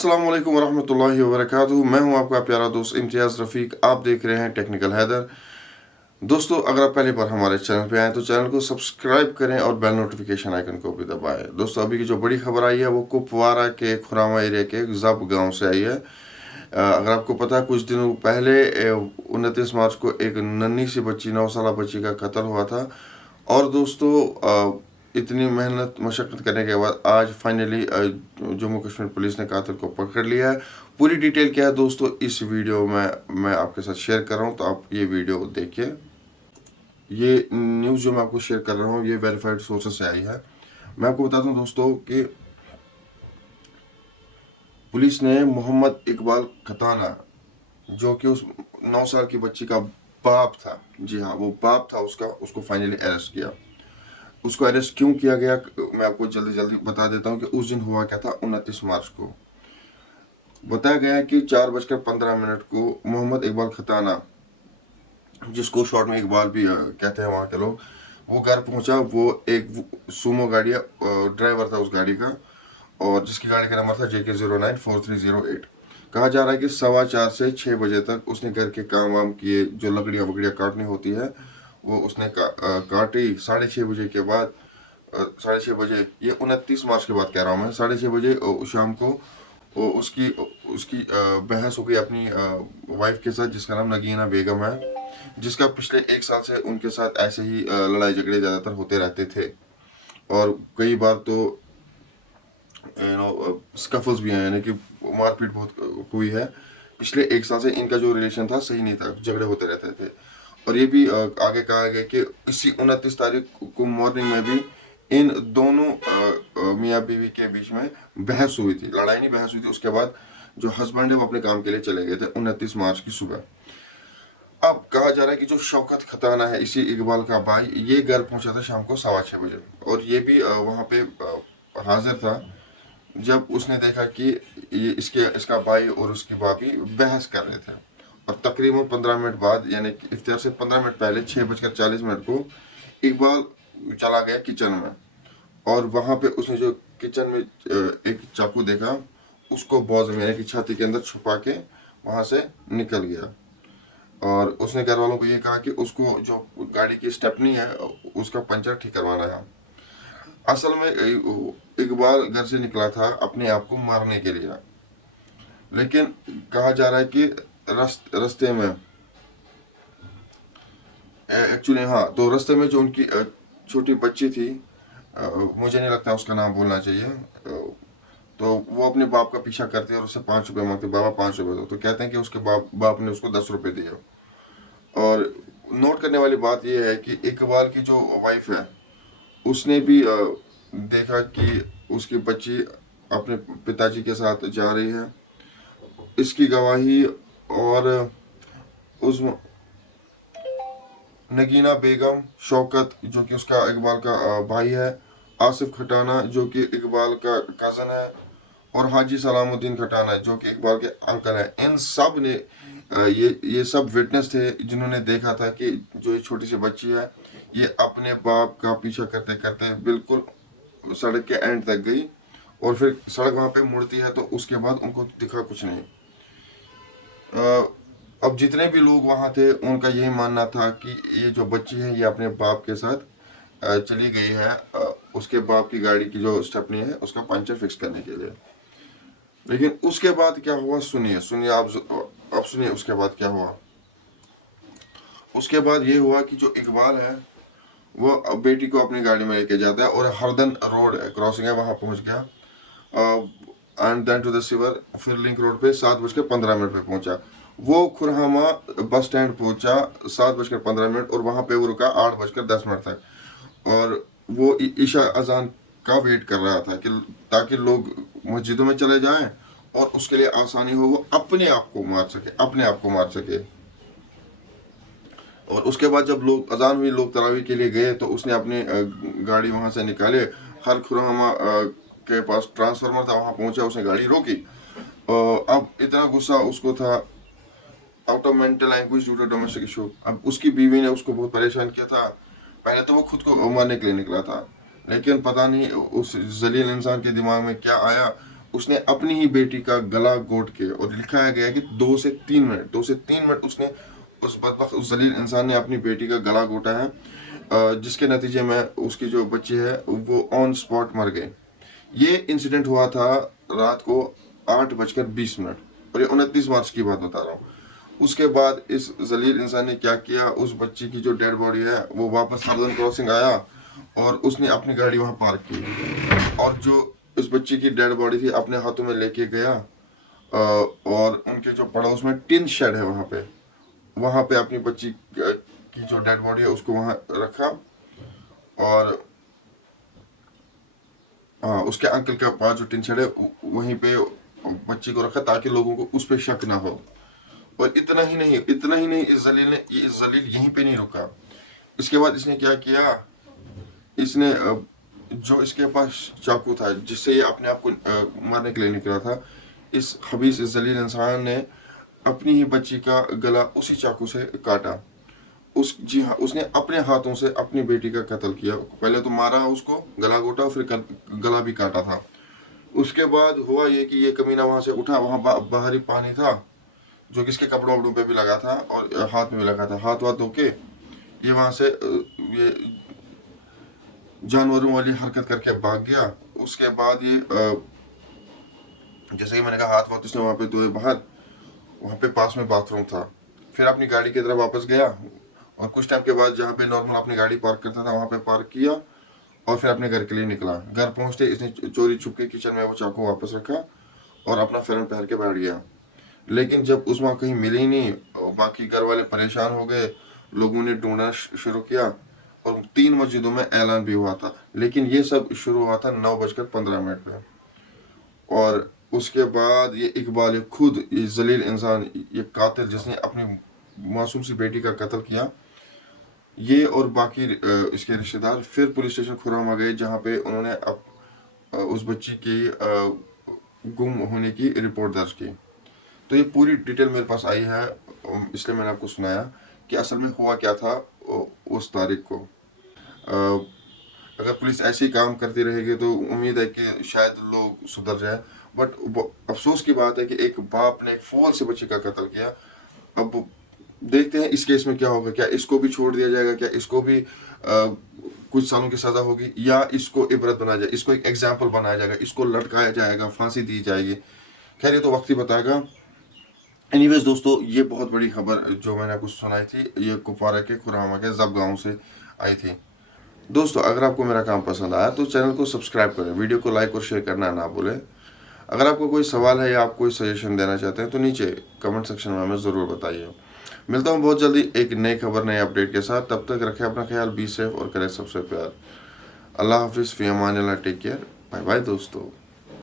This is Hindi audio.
अस्सलाम वालेकुम वरहमतुल्लाहि वबरकातुहू। मैं हूं आपका प्यारा दोस्त इम्तियाज़ रफ़ीक। आप देख रहे हैं टेक्निकल हैदर। दोस्तों, अगर आप पहली बार हमारे चैनल पे आए तो चैनल को सब्सक्राइब करें और बेल नोटिफिकेशन आइकन को भी दबाएं। दोस्तों, अभी की जो बड़ी खबर आई है वो कुपवारा के खुरामा एरिया के जब गांव से आई है। अगर आपको पता है, कुछ दिनों पहले 29 मार्च को एक नन्ही सी बच्ची 9 साल बच्ची का कत्ल हुआ था। और दोस्तों, इतनी मेहनत मशक्क़त करने के बाद आज फाइनली जम्मू कश्मीर पुलिस ने कातिल को पकड़ लिया है। पूरी डिटेल क्या है दोस्तों, इस वीडियो में मैं आपके साथ शेयर कर रहा हूँ, तो आप ये वीडियो देखिए। ये न्यूज़ जो मैं आपको शेयर कर रहा हूँ ये वेरीफाइड सोर्सेस से आई है। मैं आपको बताता हूँ दोस्तों कि पुलिस ने मोहम्मद इकबाल खताना, जो कि उस 9 साल की बच्ची का बाप था, जी हाँ वो बाप था उसका, उसको फाइनली अरेस्ट किया। उसको अरेस्ट क्यों किया गया मैं आपको जल्दी जल्दी बता देता हूँ कि उस दिन हुआ क्या था। 29 मार्च को बताया गया कि 4:15 को मोहम्मद इकबाल खताना, जिसको शॉर्ट में इकबाल भी कहते हैं वहाँ के लोग, वो घर पहुंचा। वो एक सुमो गाड़ी ड्राइवर था उस गाड़ी का, और जिसकी गाड़ी का नंबर था JK094308। कहा जा रहा है कि 4:15 से 6 बजे तक उसने घर के काम वाम किए, जो लकड़ियाँ वकड़ियाँ काटनी होती है वो उसने काटी। 6:30 बजे के बाद 6:30 बजे, ये 29 मार्च की बात कह रहा हूँ मैं, 6:30 बजे शाम को उसकी उसकी बहस हो गई अपनी वाइफ के साथ, जिसका नाम नगीना बेगम है, जिसका पिछले 1 साल से उनके साथ ऐसे ही लड़ाई झगड़े ज़्यादातर होते रहते थे। और कई बार तो स्कफल्स भी हैं, यानी कि मारपीट बहुत हुई है। पिछले 1 साल से इनका जो रिलेशन था सही नहीं था, झगड़े होते रहते थे। और ये भी आगे कहा गया कि इसी 29 तारीख को मॉर्निंग में भी इन दोनों मियाँ बीवी के बीच में बहस हुई थी। लड़ाई नहीं, बहस हुई थी। उसके बाद जो हस्बैंड है वो अपने काम के लिए चले गए थे 29 मार्च की सुबह। अब कहा जा रहा है कि जो शौकत खताना है, इसी इकबाल का भाई, ये घर पहुंचा था शाम को 6:15 बजे, और ये भी वहाँ पे हाजिर था जब उसने देखा कि ये इसका भाई और उसकी भाभी बहस कर रहे थे। और तकरीबन 15 मिनट बाद, यानी कि इफ्तार से 15 मिनट पहले 6:40 को इकबाल चला गया किचन में, और वहाँ पे उसने जो किचन में एक चाकू देखा, उसको बॉज में यानी कि छाती के अंदर छुपा के वहाँ से निकल गया। और उसने घर वालों को ये कहा कि उसको जो गाड़ी की स्टेपनी है उसका पंचर ठीक करवाना है। असल में इकबाल घर से निकला था अपने आप को मारने के लिए, लेकिन कहा जा रहा है कि रास्ते में एक्चुअली, हाँ, तो रास्ते में जो उनकी छोटी बच्ची थी, मुझे नहीं लगता उसका नाम बोलना चाहिए, तो वो अपने बाप का पीछा करते और उससे 5 रुपये मांगते, बाबा 5 रुपये दो। तो कहते हैं कि उसके बाप ने उसको 10 रुपये दिए। और नोट करने वाली बात यह है कि इकबाल की जो वाइफ है उसने भी देखा कि उसकी बच्ची अपने पिताजी के साथ जा रही है। इसकी गवाही, और उस नगीना बेगम, शौकत जो कि उसका इकबाल का भाई है, आसिफ खटाना जो कि इकबाल का कज़न है, और हाजी सलामुद्दीन खटाना जो कि इकबाल के अंकल है, इन सब ने ये सब विटनेस थे जिन्होंने देखा था कि जो ये छोटी सी बच्ची है ये अपने बाप का पीछा करते करते बिल्कुल सड़क के एंड तक गई, और फिर सड़क वहाँ पे मुड़ती है तो उसके बाद उनको दिखा कुछ नहीं। अब जितने भी लोग वहाँ थे उनका यही मानना था कि ये जो बच्ची है ये अपने बाप के साथ चली गई है उसके बाप की गाड़ी की जो स्टेपनी है उसका पंचर फिक्स करने के लिए। लेकिन उसके बाद क्या हुआ, सुनिए सुनिए आप सुनिए उसके बाद क्या हुआ। उसके बाद ये हुआ कि जो इकबाल है वो बेटी को अपनी गाड़ी में लेके जाता है और हरदन रोड क्रॉसिंग है वहाँ पहुँच गया, एंड देन टू द सिवर, फिर लिंक रोड पे 7:15 पे पहुंचा। वो खुरहामा बस स्टैंड पहुंचा 7:15, और वहाँ पे वो रुका 8:10 तक, और वो ईशा अजान का वेट कर रहा था कि ताकि लोग मस्जिदों में चले जाएं और उसके लिए आसानी हो, वो अपने आप को मार सके, अपने आप को मार सके। और उसके बाद जब लोग अजान हुई, लोग तरावी के लिए गए, तो उसने अपनी गाड़ी वहाँ से निकाले। हर खुरहामा के पास ट्रांसफार्मर था, वहाँ पहुंचा, उसने गाड़ी रोकी। अब इतना गुस्सा उसको था, out of mental language due to domestic issue. अब उसकी बीवी ने उसको बहुत परेशान किया था। पहले तो वो खुद को मारने के लिए निकला था, लेकिन पता नहीं उस जलील इंसान के दिमाग में क्या आया, उसने अपनी ही बेटी का गला घोट के, और लिखाया गया कि 2 से 3 मिनट उसने उस बदबख्त उस जलील इंसान ने अपनी बेटी का गला घोटा है, जिसके नतीजे में उसकी जो बच्ची है वो ऑन स्पॉट मर गए। ये इंसिडेंट हुआ था रात को 8:20 और ये 29 मार्च की बात बता रहा हूँ। उसके बाद इस जलील इंसान ने क्या किया, उस बच्ची की जो डेड बॉडी है वो वापस हार्दन क्रॉसिंग आया और उसने अपनी गाड़ी वहाँ पार्क की, और जो इस बच्ची की डेड बॉडी थी अपने हाथों में लेके गया, और उनके जो पड़ोस में टिन शेड है वहाँ पे अपनी बच्ची की जो डेड बॉडी है उसको वहाँ रखा, और उसके अंकल के पास जो टिन शेड है वहीं पे बच्ची को रखा ताकि लोगों को उस पर शक ना हो। और इतना ही नहीं, इस जलील यहीं पे नहीं रुका। इसके बाद इसने क्या किया, इसने जो इसके पास चाकू था जिससे ये अपने आप को मारने के लिए निकला था, इस जलील इंसान ने अपनी ही बच्ची का गला उसी चाकू से काटा। जी हाँ, उसने अपने हाथों से अपनी बेटी का कत्ल किया। पहले तो मारा उसको, गला घोटा, फिर गला भी काटा था। उसके बाद हुआ ये कि ये कमीना वहां से उठा, वहां बाहरी पानी था जो किसके कपड़ों वपड़ों पे भी लगा था और हाथ में भी लगा था। हाथ धो के ये वहां से ये जानवरों वाली हरकत करके भाग गया। उसके बाद ये जैसे कि मैंने कहा, हाथ उसने वहां पे धोए बाहर, वहां पे पास में बाथरूम था। फिर अपनी गाड़ी की तरफ वापस गया और कुछ टाइम के बाद जहाँ पे नॉर्मल अपनी गाड़ी पार्क करता था वहां पे पार्क किया और फिर अपने घर के लिए निकला। घर पहुंचते इसने चोरी छुप के किचन में वो चाकू वापस रखा और अपना फिल्म पहन के बैठ गया। लेकिन जब उस वहाँ कहीं मिली नहीं, बाकी घर वाले परेशान हो गए, लोगों ने ढूंढना शुरू किया और 3 मस्जिदों में ऐलान भी हुआ था। लेकिन ये सब शुरू हुआ था 9:15 पे। और उसके बाद ये इकबाल, ये खुद ये जलील इंसान, ये कातिल जिसने अपनी मासूम सी बेटी का कत्ल किया, ये और बाकी इसके रिश्तेदार फिर पुलिस स्टेशन खुरामा गए जहाँ पे उन्होंने उस बच्ची की गुम होने की रिपोर्ट दर्ज की। तो ये पूरी डिटेल मेरे पास आई है, इसलिए मैंने आपको सुनाया कि असल में हुआ क्या था उस तारीख को। अगर पुलिस ऐसे ही काम करती रहेगी तो उम्मीद है कि शायद लोग सुधर जाए। बट अफसोस की बात है कि एक बाप ने एक फौल से बच्चे का कत्ल किया। अब देखते हैं इस केस में क्या होगा, क्या इसको भी छोड़ दिया जाएगा, क्या इसको भी कुछ सालों की सज़ा होगी, या इसको इबरत बनाया जाए, इसको एक एग्जाम्पल बनाया जाएगा, इसको लटकाया जाएगा, फांसी दी जाएगी। खैर ये तो वक्त ही बताएगा। एनीवेज दोस्तों, ये बहुत बड़ी खबर जो मैंने आपको सुनाई थी, ये कुपवारा के खुरामा के जब गाँव से आई थी। दोस्तों, अगर आपको मेरा काम पसंद आया तो चैनल को सब्सक्राइब करें, वीडियो को लाइक और शेयर करना ना भूलें। अगर आपको कोई सवाल है या आप कोई सजेशन देना चाहते हैं तो नीचे कमेंट सेक्शन में हमें ज़रूर बताइए। मिलता हूँ बहुत जल्दी एक नई खबर, नए अपडेट के साथ। तब तक रखें अपना ख्याल, बी सेफ और करें सबसे प्यार। अल्लाह हाफिज़, फ़ी अमान अल्लाह, टेक केयर, बाय बाय दोस्तों।